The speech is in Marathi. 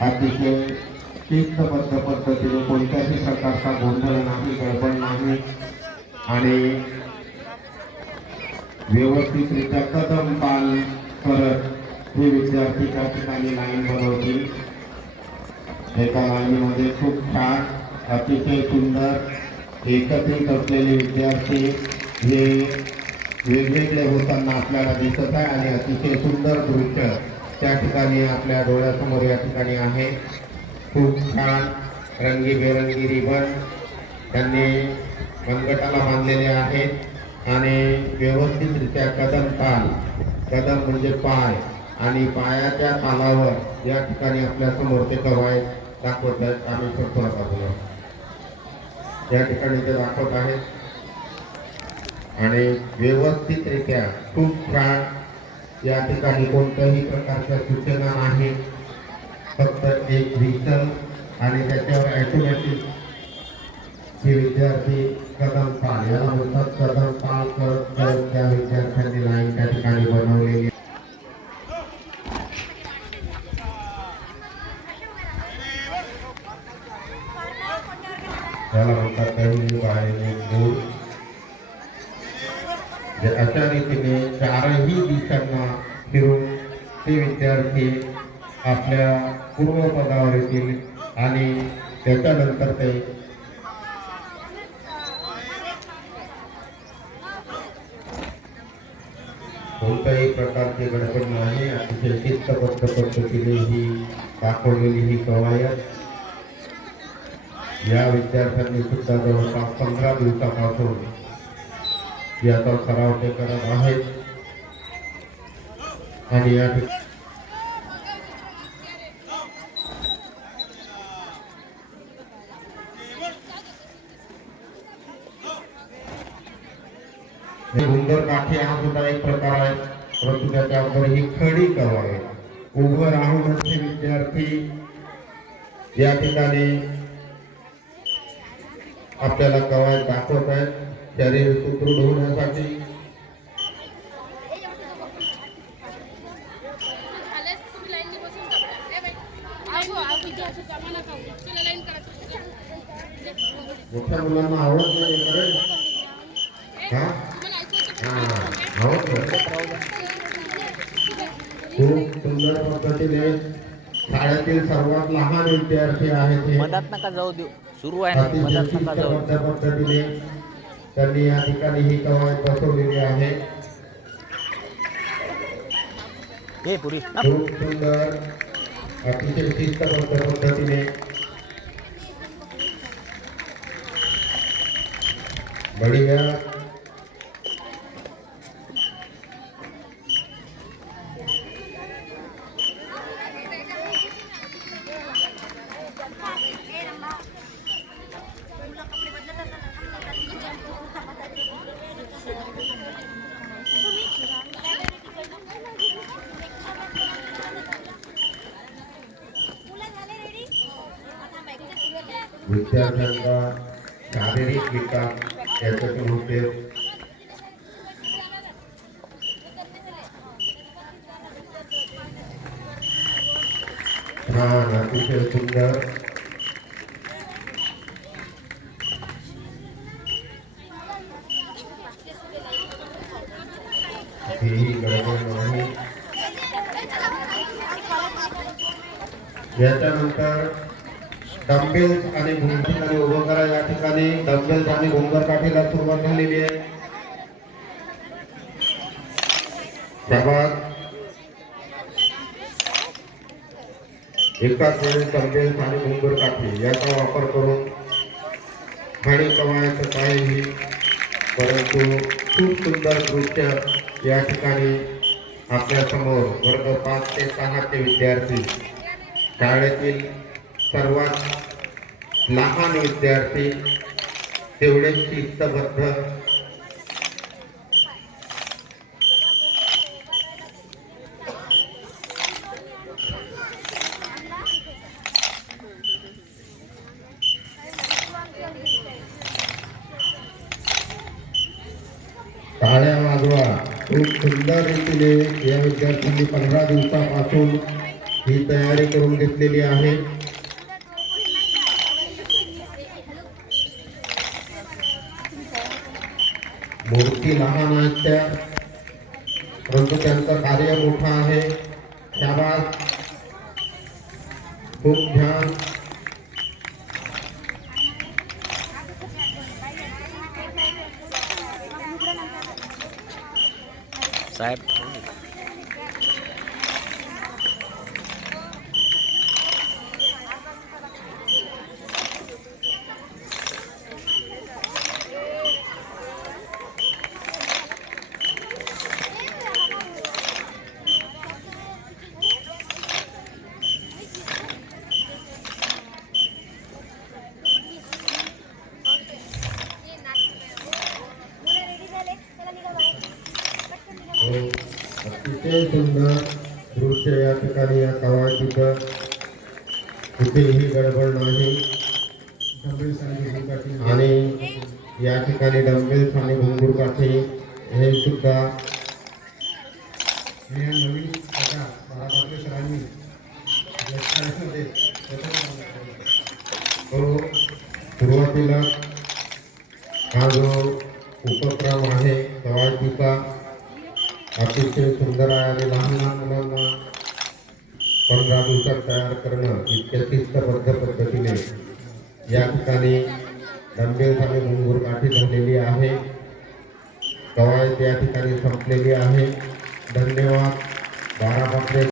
अतिशय शिस्तबद्ध पद्धतीने कोणत्याही प्रकारचा गोंधळ नाही, गडबड नाही आणि व्यवस्थितरित्या कदम पाल करत हे विद्यार्थी त्या ठिकाणी लाईन बनवतील। एका लाईनीमध्ये खूप छान अतिशय सुंदर एकत्रित असलेले विद्यार्थी हे वेगवेगळे होताना आपल्याला दिसत आहे आणि अतिशय सुंदर दृश्य त्या ठिकाणी आपल्या डोळ्यासमोर या ठिकाणी आहे। खूप छान रंगीबेरंगी रिबन त्यांनी मनगटाला बांधलेले आहेत आणि व्यवस्थितरित्या कदम म्हणजे पाय आणि पायाच्या तालावर या ठिकाणी आपल्या समोर ते कवायत दाखवत आहेत। आम्ही थोडा बाजूला या ठिकाणी ते दाखवत आहेत आणि व्यवस्थितरित्या खूप छान या ठिकाणी कोणत्याही प्रकारच्या सूचना नाही, फक्त एक व्हिसल आणि त्याच्यावर ऑटोमॅटिक हे विद्यार्थी कदम पाल याला म्हणतात। कदम पाल करत करत त्या विद्यार्थ्यांनी लाईन त्या ठिकाणी बनवलेली याला म्हणतात पहिली बाहेर दूर। अशा रीतीने चारही दिशांना फिरून ते विद्यार्थी आपल्या पूर्वपदावर येतील आणि त्याच्यानंतर ते कोणत्याही प्रकारचे गडबड नाही, अतिशय शिस्तबद्ध पद्धतीने ही दाखवलेली ही कवायत या विद्यार्थ्यांनी सुद्धा जवळपास 15 दिवसापासून याचा सराव ते करत आहेत आणि या घुंगर काठी हा सुद्धा एक प्रकार आहे, परंतु त्याच्यावर ही खडी कवायत उभं राहूनच हे विद्यार्थी या ठिकाणी आपल्याला कवायत दाखवत आहेत शरीर सुदृढ होण्यासाठी। मोठ्या मुलांना आवडत नाही खूप सुंदर पद्धतीने शाळेतील सर्वात लहान विद्यार्थी आहेत मदत नका जाऊ देऊ, सुरू आहे ना, मदत नका जाऊ। पद्धतीने त्यांनी या ठिकाणी ही कवायत बसवलेली आहे। खूप सुंदर अतिशय शिस्तबद्ध पद्धतीने बढ़िया विद्यार्थ्यांचा शारीरिक विकास याच्यातून होते। अतिशय सुंदर ही गडबड नाही। याच्यानंतर डंबेल्स आणि घुंगरकाठी उभं करा। या ठिकाणी डंबेल्स आणि घुंगरकाठीला सुरुवात झालेली आहे। एकाच वेळी डंबेल्स आणि घुंगरकाठी याचा वापर करून खडी कवायत काही, परंतु खूप सुंदर दृश्य या ठिकाणी आपल्या समोर वर्ग 5 ते 6 चे विद्यार्थी, शाळेतील सर्वात लहान विद्यार्थी तेवढे शिस्तबद्ध टाळ्या वाजवा। खूप सुंदर रीतीने या विद्यार्थ्यांनी 15 दिवसापासून ही तयारी करून घेतलेली आहे. मूर्ती लहान आहेत त्या, परंतु त्यांचं कार्य मोठं आहे. शाबास, खूप छान. साहेब अतिशय सुंदर दृश्य या ठिकाणी या कवायतीचं. कुठेही गडबड नाही आणि या ठिकाणी डंबेल्स आणि घुंगूर काठी हे सुद्धा नवीन सरांनी सुरुवातीला हा जो उपक्रम आहे कवायतीचा अतिशय सुंदर आहे आणि लहान लहान मुलांना 15 दिवसात तयार करणं इतक्या शिस्तबद्ध पद्धतीने या ठिकाणी डंबेल्स आणि घुंगूर काठी झालेली आहे. कवायत या ठिकाणी संपलेली आहे. धन्यवाद. 12